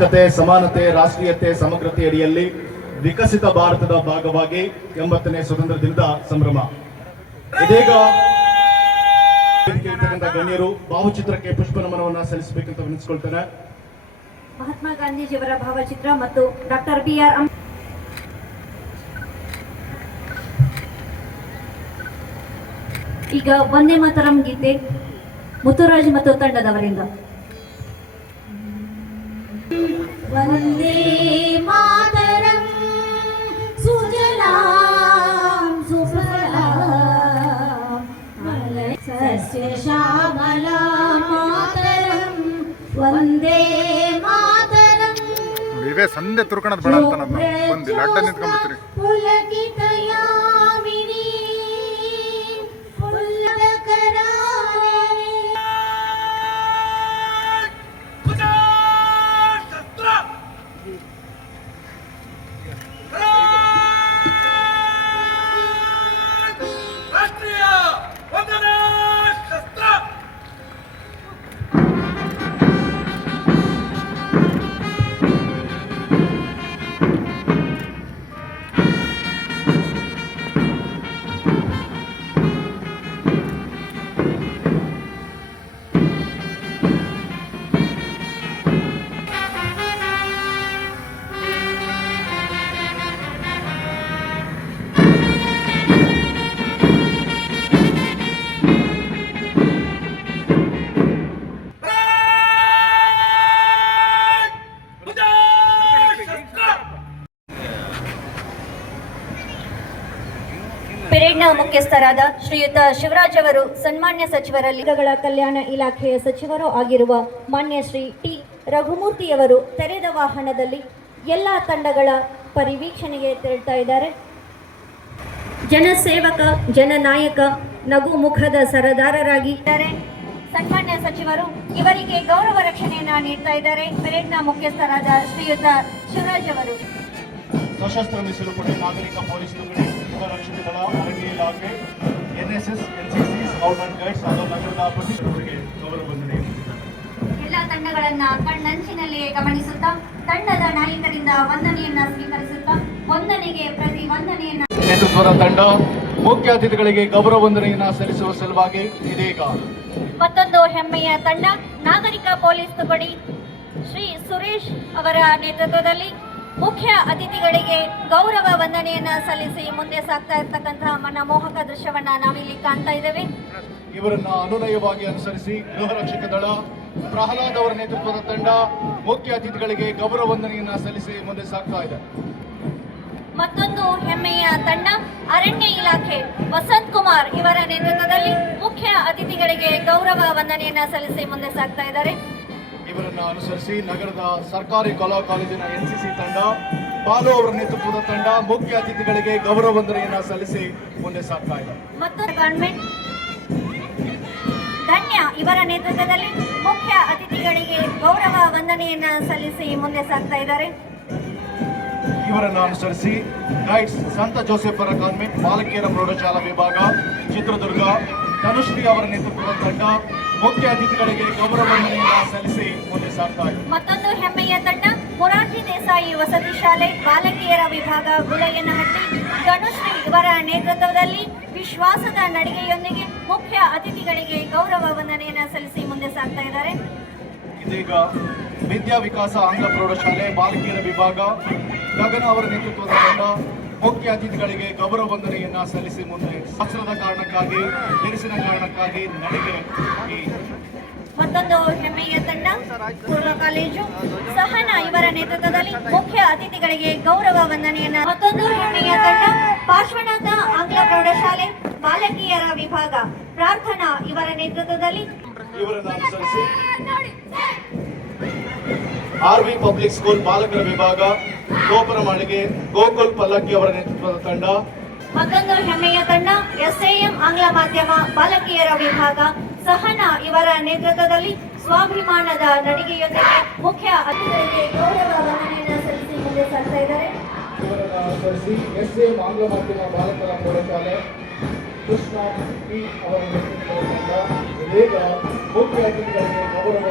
ಸಾಮಾಜಿಕತೆ, ಸಮಾನತೆ, ರಾಷ್ಟ್ರೀಯತೆ, ಸಮಗ್ರತೆ ಅಡಿಯಲ್ಲಿ ವಿಕಸಿತ ಭಾರತದ ಭಾಗವಾಗಿ 80ನೇ ಸ್ವತಂತ್ರ ದಿನದ ಸಂಭ್ರಮ. ಇದೀಗ ಗಣ್ಯರು ಭಾವಚಿತ್ರಕ್ಕೆ ಪುಷ್ಪ ನಮನವನ್ನು ಸಲ್ಲಿಸಬೇಕಂತ ವಿನಂತಿಸಿಕೊಳ್ತೇನೆ. ಮಹಾತ್ಮ ಗಾಂಧೀಜಿಯವರ ಭಾವಚಿತ್ರ ಮತ್ತು ಡಾಕ್ಟರ್ BR ಈಗ ವಂದೇ ಮಾತರಂ ಗೀತೆ ಮುತ್ತುರಾಜ್ ಮತ್ತು ತಂಡದವರಿಂದ. ವಂದೇ ಮಾತರಂ ಸುಜಲಾಂ ಸುಫಲಾಂ ಸಸ್ಯ ಶ್ಯಾಮಲಾಂ ಮಾತರಂ ವಂದೇ ಮಾತರಂ. ಇವೇ ಸಂದೆ ತುರ್ಕಣದ ಬೇಡ ಅಂತ ನಾನು ಬಂದಿಲ್ಲ, ಅಡ್ಡ ನಿಂತ್ಕೊಂಡ್ಬಿಡ್ತೀನಿ. ಪುಲಕಿತಯಾಮಿನಿ ಪೆರೇಡ್ನ ಮುಖ್ಯಸ್ಥರಾದ ಶ್ರೀಯುತ ಶಿವರಾಜ್ ಅವರು ಸನ್ಮಾನ್ಯ ಸಚಿವರಲ್ಲಿ ಕಲ್ಯಾಣ ಇಲಾಖೆಯ ಸಚಿವರು ಆಗಿರುವ ಮಾನ್ಯ ಶ್ರೀ ಟಿ ರಘುಮೂರ್ತಿಯವರು ತೆರೆದ ವಾಹನದಲ್ಲಿ ಎಲ್ಲ ತಂಡಗಳ ಪರಿವೀಕ್ಷಣೆಗೆ ತೆರಳ್ತಾ ಇದ್ದಾರೆ. ಜನಸೇವಕ, ಜನನಾಯಕ, ನಗು ಮುಖದ ಸರದಾರರಾಗಿದ್ದಾರೆ. ಸನ್ಮಾನ್ಯ ಸಚಿವರು ಇವರಿಗೆ ಗೌರವ ರಕ್ಷಣೆಯನ್ನ ನೀಡ್ತಾ ಇದ್ದಾರೆ. ಪೆರೇಡ್ನ ಮುಖ್ಯಸ್ಥರಾದ ಶ್ರೀಯುತ ಶಿವರಾಜ್ ಅವರು. ಸಶಸ್ತ್ರ ಮೀಸಲು ಪಡೆ, ನಾಗರಿಕ ಪೊಲೀಸ್ ತುಕಡಿ, ಗೃಹ ರಕ್ಷಕ ದಳ, ಅರಣ್ಯ ಇಲಾಖೆ, NSS, NCC, scout and guides ಹಾಗೂ ನಗರದ ಪ್ರತಿಷ್ಠರಿಗೆ ಗೌರವ ವಂದನೆ. ಎಲ್ಲ ತಂಡಗಳನ್ನ ಕಣ್ಣಂಚಿನಲ್ಲಿಯೇ ಗಮನಿಸುತ್ತಾ ತಂಡದ ನಾಯಕರಿಂದ ವಂದನೆಯನ್ನ ಸ್ವೀಕರಿಸುತ್ತಾ ವಂದನೆಗೆ ಪ್ರತಿ ವಂದನೆಯನ್ನ ನೇತೃತ್ವದ ತಂಡ ಮುಖ್ಯ ಅತಿಥಿಗಳಿಗೆ ಗೌರವ ವಂದನೆಯನ್ನ ಸಲ್ಲಿಸುವ ಸಲುವಾಗಿ ಇದೀಗ ಮತ್ತೊಂದು ಹೆಮ್ಮೆಯ ತಂಡ ನಾಗರಿಕ ಪೊಲೀಸ್ ತುಕಡಿ ಶ್ರೀ ಸುರೇಶ್ ಅವರ ನೇತೃತ್ವದಲ್ಲಿ ಮುಖ್ಯ ಅತಿಥಿಗಳಿಗೆ ಗೌರವ ವಂದನೆಯನ್ನ ಸಲ್ಲಿಸಿ ಮುಂದೆ ಸಾಗ್ತಾ ಇರ್ತಕ್ಕಂತಹ ಮನಮೋಹಕ ದೃಶ್ಯವನ್ನ ನಾವಿಲ್ಲಿ ಕಾಣ್ತಾ ಇದ್ದೇವೆ. ಇವರನ್ನ ಅನುನಯವಾಗಿ ಅನುಸರಿಸಿ ಗೃಹ ರಕ್ಷಕ ದಳ ಪ್ರಹ್ಲಾದ್ ಅವರ ನೇತೃತ್ವದ ತಂಡ ಮುಖ್ಯ ಅತಿಥಿಗಳಿಗೆ ಗೌರವ ವಂದನೆಯನ್ನ ಸಲ್ಲಿಸಿ ಮುಂದೆ ಸಾಗ್ತಾ ಇದೆ. ಮತ್ತೊಂದು ಹೆಮ್ಮೆಯ ತಂಡ ಅರಣ್ಯ ಇಲಾಖೆ ವಸಂತ್ ಕುಮಾರ್ ಇವರ ನೇತೃತ್ವದಲ್ಲಿ ಮುಖ್ಯ ಅತಿಥಿಗಳಿಗೆ ಗೌರವ ವಂದನೆಯನ್ನ ಸಲ್ಲಿಸಿ ಮುಂದೆ ಸಾಗ್ತಾ ಇದ್ದಾರೆ. ಇವರನ್ನ ಅನುಸರಿಸಿ ನಗರದ ಸರ್ಕಾರಿ ಕಲಾ ಕಾಲೇಜಿನ NCC ತಂಡ ಬಾಲು ಅವರ ನೇತೃತ್ವದ ತಂಡ ಮುಖ್ಯ ಅತಿಥಿಗಳಿಗೆ ಗೌರವ ವಂದನೆಯನ್ನ ಸಲ್ಲಿಸಿ ಮುಂದೆ ಸಾಗ್ತಾ ಇದೆ. ಮತ್ತು ಗವರ್ನಮೆಂಟ್ ಧನ್ಯ ಇವರ ನೇತೃತ್ವದಲ್ಲಿ ಮುಖ್ಯ ಅತಿಥಿಗಳಿಗೆ ಗೌರವ ವಂದನೆಯನ್ನ ಸಲ್ಲಿಸಿ ಮುಂದೆ ಸಾಗ್ತಾ ಇದ್ದಾರೆ. ಇವರನ್ನ ಅನುಸರಿಸಿ ಗೈಡ್ಸ್ ಸಂತ ಜೋಸೆಫ್ ಅವರ ಕಾನ್ವೆಂಟ್ ಬಾಲಕಿಯರ ಪ್ರೌಢಶಾಲಾ ವಿಭಾಗ ಚಿತ್ರದುರ್ಗ ಧನುಶ್ರೀ ಅವರ ನೇತೃತ್ವದ ತಂಡ ಮುಖ್ಯ ಅತಿಥಿಗಳಿಗೆ ಗೌರವ ವಂದನೆಯನ್ನ ಸಲ್ಲಿಸಿ ಮುಂದೆ ಸಾಗ್ತಾ ಇದೆ. ಮತ್ತೊಂದು ಹೆಮ್ಮೆಯ ತಂಡ ಮೊರಾರ್ಜಿ ದೇಸಾಯಿ ವಸತಿ ಶಾಲೆ ಬಾಲಕಿಯರ ವಿಭಾಗ ಗುಳಯ್ಯನಹಟ್ಟಿ ಧನುಶ್ರೀ ಇವರ ನೇತೃತ್ವದಲ್ಲಿ ವಿಶ್ವಾಸದ ನಡಿಗೆಯೊಂದಿಗೆ ಮುಖ್ಯ ಅತಿಥಿಗಳಿಗೆ ಗೌರವ ವಂದನೆಯನ್ನ ಸಲ್ಲಿಸಿ ಮುಂದೆ ಸಾಗ್ತಾ ಇದ್ದಾರೆ. ಇದೀಗ ವಿದ್ಯಾ ವಿಕಾಸ ಆಂಗ್ಲ ಪ್ರೌಢಶಾಲೆ ಬಾಲಕಿಯರ ವಿಭಾಗ ಗಗನ ಅವರ ನೇತೃತ್ವದ ತಂಡ ಮುಖ್ಯ ಅತಿಥಿಗಳಿಗೆ ಗೌರವ ವಂದನೆಯನ್ನ ಸಲ್ಲಿಸಿ ಮುಂದೆ ಶಾಸ್ತ್ರದ ಕಾರಣಕ್ಕಾಗಿ ಬಿರುಸಿನ ಕಾರಣಕ್ಕಾಗಿ ನಡಿಗೆ. ಮತ್ತೊಂದು ಹೆಮ್ಮೆಯ ತಂಡ ಪೂರ್ವ ಕಾಲೇಜು ಸಹನಾ ಇವರ ನೇತೃತ್ವದಲ್ಲಿ ಮುಖ್ಯ ಅತಿಥಿಗಳಿಗೆ ಗೌರವ ವಂದನೆಯನ್ನ. ಮತ್ತೊಂದು ಹೆಮ್ಮೆಯ ತಂಡ ಪಾರ್ಶ್ವನಾಥ ಆಂಗ್ಲ ಪ್ರೌಢಶಾಲೆ ಬಾಲಕಿಯರ ವಿಭಾಗ ಪ್ರಾರ್ಥನಾ ಇವರ ನೇತೃತ್ವದಲ್ಲಿ ಇವರನ್ನು ಅನುಸರಿಸಿ RV ಪಬ್ಲಿಕ್ ಸ್ಕೂಲ್ ಬಾಲಕರ ವಿಭಾಗ ಗೋಪುರ ಮಾಳಿಗೆ ಗೋಕುಲ್ ಪಲ್ಲಕ್ಕಿ ಅವರ ನೇತೃತ್ವದ ತಂಡ. ಮತ್ತೊಂದು ಹೆಮ್ಮೆಯ ತಂಡ SAM ಆಂಗ್ಲ ಮಾಧ್ಯಮ ಬಾಲಕಿಯರ ವಿಭಾಗ ಸಹನಾ ಇವರ ನೇತೃತ್ವದಲ್ಲಿ ಸ್ವಾಭಿಮಾನದ ನಡಿಗೆಯೊಂದಿಗೆ ಮುಖ್ಯ ಅತಿಥಿಗಳಿಗೆ ಗೌರವ ವಂದನೆಯನ್ನು ಸಲ್ಲಿಸಿ ಮುಂದೆ ಸಾಗ್ತಾ ಇದ್ದಾರೆ. ಇವರನ್ನು ಅನುಸರಿಸಿ SAM ಆಂಗ್ಲ ಮಾಧ್ಯಮ ಬಾಲಕರ ಪ್ರೌಢಶಾಲೆ ಕೃಷ್ಣ P ಅವರ ನೇತೃತ್ವದ ತಂಡ ಇದೀಗ ಮುಖ್ಯ ಅತಿಥಿಗಳಿಗೆ ಗೌರವ